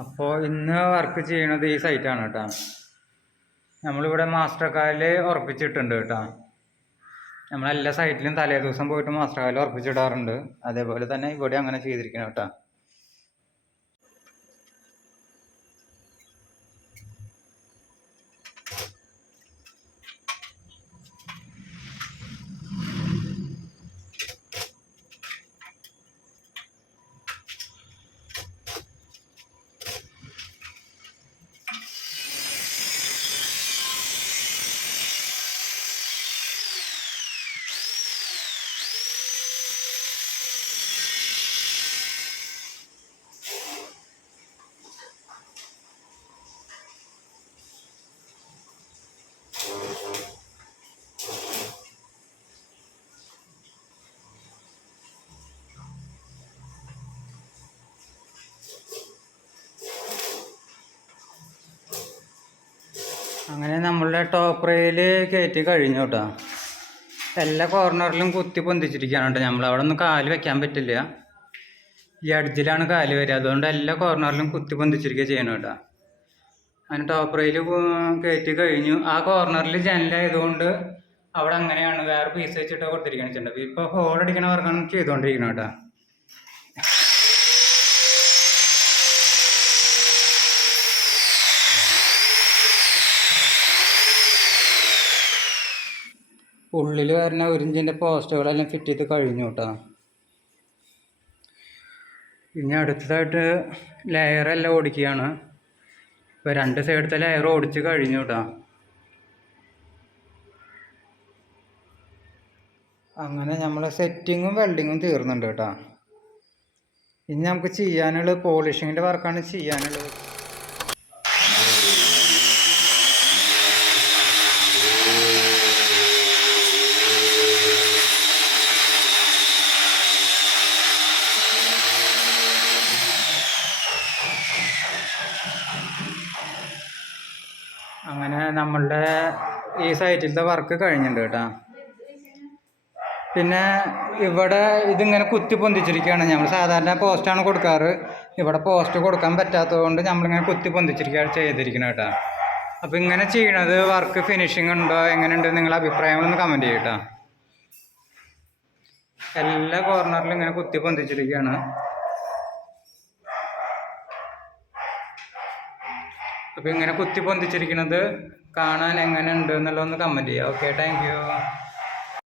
അപ്പോൾ ഇന്ന് വർക്ക് ചെയ്യണത് ഈ സൈറ്റാണ് കേട്ടോ. നമ്മളിവിടെ മാസ്റ്റർ കാല് ഉറപ്പിച്ചിട്ടുണ്ട് കേട്ടോ. നമ്മളെല്ലാ സൈറ്റിലും തലേ ദിവസം പോയിട്ട് മാസ്റ്റർ കാല് ഉറപ്പിച്ചിടാറുണ്ട്. അതേപോലെ തന്നെ ഇവിടെ അങ്ങനെ ചെയ്തിരിക്കണം കേട്ടോ. അങ്ങനെ നമ്മളുടെ ടോപ്പ് റെയിൽ കയറ്റി കഴിഞ്ഞു കേട്ടോ. എല്ലാ കോർണറിലും കുത്തി പൊന്തിച്ചിരിക്കുകയാണ് കേട്ടോ. നമ്മളവിടെ ഒന്നും കാല് വെക്കാൻ പറ്റില്ല, ഈ അഡ്ജിലാണ് കാല് വരിക. അതുകൊണ്ട് എല്ലാ കോർണറിലും കുത്തി പൊന്തിച്ചിരിക്കുക ചെയ്യണം കേട്ടോ. അങ്ങനെ ടോപ്പ് റെയിൽ കയറ്റി കഴിഞ്ഞു. ആ കോർണറിൽ ജനലായതുകൊണ്ട് അവിടെ അങ്ങനെയാണ് വേറെ പീസ് വെച്ചിട്ട് കൊടുത്തിരിക്കുകയാണ് വെച്ചിട്ടുണ്ട്. ഇപ്പോൾ ഹോൾ അടിക്കണ വർക്കാണ് ചെയ്തുകൊണ്ടിരിക്കണം കേട്ടോ. ഉള്ളിൽ വരുന്ന 1 ഇഞ്ചിൻ്റെ പോസ്റ്റുകളെല്ലാം ഫിറ്റ് ചെയ്ത് കഴിഞ്ഞു കേട്ടോ. ഇനി അടുത്തതായിട്ട് ലെയറെല്ലാം ഓടിക്കുകയാണ്. ഇപ്പോൾ 2 സൈഡത്തെ ലെയർ ഓടിച്ച് കഴിഞ്ഞു കേട്ടോ. അങ്ങനെ നമ്മൾ സെറ്റിങ്ങും വെൽഡിങ്ങും തീർന്നുണ്ട് കേട്ടോ. ഇനി നമുക്ക് ചെയ്യാനുള്ളത് പോളിഷിങ്ങിൻ്റെ വർക്കാണ് ചെയ്യാനുള്ളത്. അങ്ങനെ നമ്മളുടെ ഈ സൈറ്റിലത്തെ വർക്ക് കഴിഞ്ഞിട്ടുണ്ട് കേട്ടോ. പിന്നെ ഇവിടെ ഇതിങ്ങനെ കുത്തി പൊന്തിച്ചിരിക്കുകയാണ്. നമ്മൾ സാധാരണ പോസ്റ്റാണ് കൊടുക്കാറ്. ഇവിടെ പോസ്റ്റ് കൊടുക്കാൻ പറ്റാത്തത് കൊണ്ട് നമ്മളിങ്ങനെ കുത്തി പൊന്തിച്ചിരിക്കുകയാണ് ചെയ്തിരിക്കുന്നത് കേട്ടോ. അപ്പോൾ ഇങ്ങനെ ചെയ്യണത് വർക്ക് ഫിനിഷിംഗ് ഉണ്ടോ എങ്ങനെയുണ്ട് നിങ്ങളുടെ അഭിപ്രായങ്ങളൊന്ന് കമൻറ്റ് ചെയ്യും കേട്ടോ. എല്ലാ കോർണറിലും ഇങ്ങനെ കുത്തി പൊന്തിച്ചിരിക്കുകയാണ്. അപ്പോൾ ഇങ്ങനെ കുത്തി പൊന്തിച്ചിരിക്കുന്നത് കാണാൻ എങ്ങനെ ഉണ്ട് എന്നുള്ളതൊന്ന് കമൻറ്റ് ചെയ്യുക. Okay, thank you.